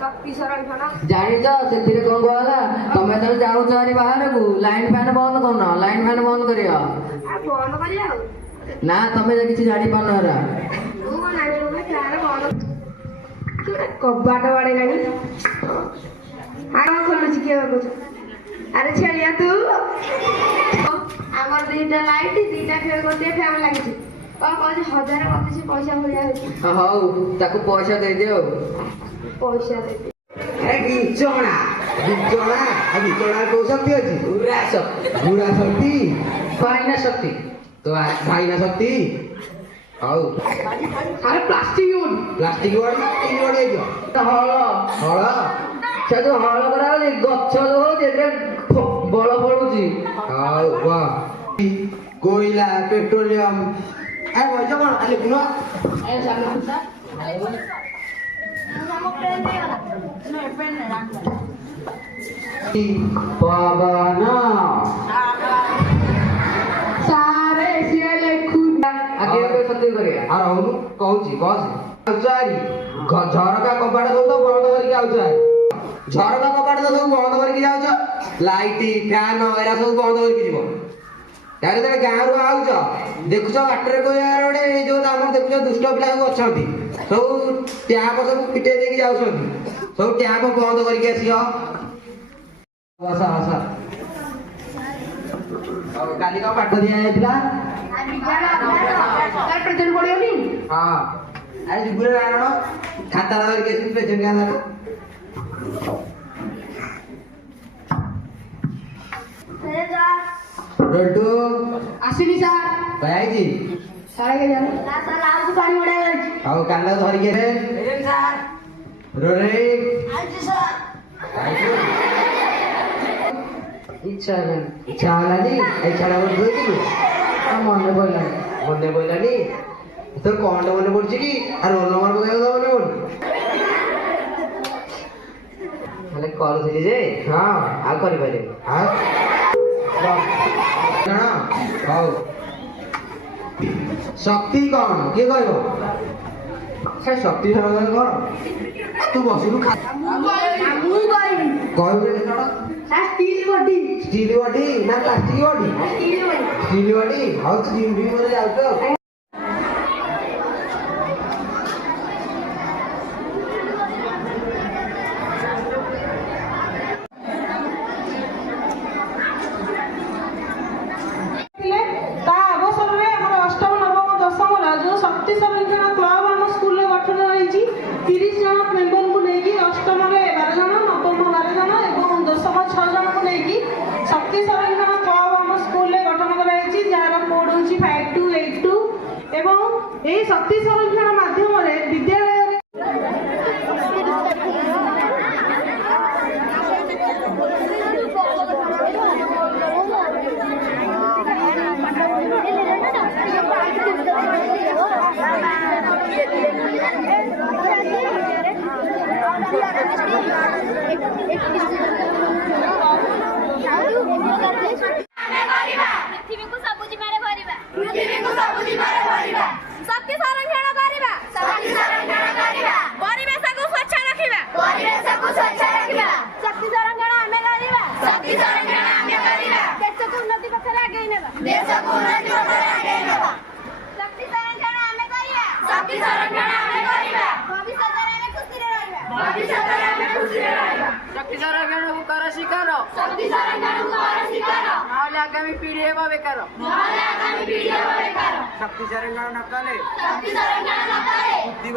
शक्ति संरक्षण जानिच से कौन कहला तुम जो जाऊच बाहर को लाइन फैन बंद करना लाइन फैन बंद करियो फोन करिया ना तुम किसी जानी पान कबाट बाड़ेगा खोलुची किए अरे छेड़िया तू आमर दीटा लाइट दीटा गोटे फैन लगी कौन कह 1000 पैसा भरिया हौ ताको पैसा दे दियो पैसा दे अरे बिचौड़ा बिचौड़ा बिचौड़ा को शक्ति अछि पूरा सब बुरा शक्ति भाईना शक्ति तो भाईना शक्ति हौ अरे प्लास्टिक वाली तीन वाली जो हल हळ से जो हल करा गछ जो जेते बड़ पड़ुची हौ वाह कोयला पेट्रोलियम ए वजो कोन आले कुनो ए सामने पवन सारे से लेखु आगे को सत्य करिया आर हम कहूची कहसी आउचारी झरका कपाट सब तो बंद करके आउचारी झरका कपाट तो सब बंद करके जाउछ लाइट फैन एरा सब बंद करके जीवो तारे तले गाँ रु आउछ देखुछ बाटरे को यार ओडे जो हमर देखुछ दुष्ट पिला सब अछंती सब ट्याप सब पिटे देके जाउछंती सब ट्याप बंद करके आसियो आसा आसा और काली का पाठ दिया जायतिला प्रेजेंट पड़ियोनी हां अरे जुगुरे नारायण खाता धरिके आसी प्रेजेंट गाना रड्डू आसिनी सर भाईजी सारे के जाने ना सर आपको पानी उड़ा गया आओ कांदा धरिके रे प्रेजेंट सर रोरे आज सर इच्छा आलानी ए छाड़ा बोल दिलु मने बोलानी तो कोन मने पड़छि की आ रोल नंबर को मने बोल हले कॉल दिली जे हां आ करि पारे हां ना हाउ शक्ति कौन के कहबो से शक्ति सरगन कर तू बसुलु खा मुई गई कहबे कण स्टील बॉडी ना plastic body steel body how gym भी मरे जाउ शक्ति संरक्षण क्लब आम स्कूल गठन होती 30 जन मेम्बर को लेकिन अष्टम 11 जन नवम 12 जन और दशम 6 जन को लेकिन शक्ति संरक्षण क्लब आम स्कूल गठन कराई जार कोड हूँ 5282 एवं यही शक्ति संरक्षण माध्यम विद्यालय शक्ति संरक्षण करिबा परिवेश को स्वच्छ रखिबा शक्ति संरक्षण आमे करिबा देश को उन्नति पथरे आगे नेबा शक्ति संरक्षण आमे करिबा भविष्य रे खुशी रे रहिबा शक्ति संरक्षण को कर शिकार नाले आगामी पीढ़ी हेबा बेकार शक्ति संरक्षण न कले बुद्धि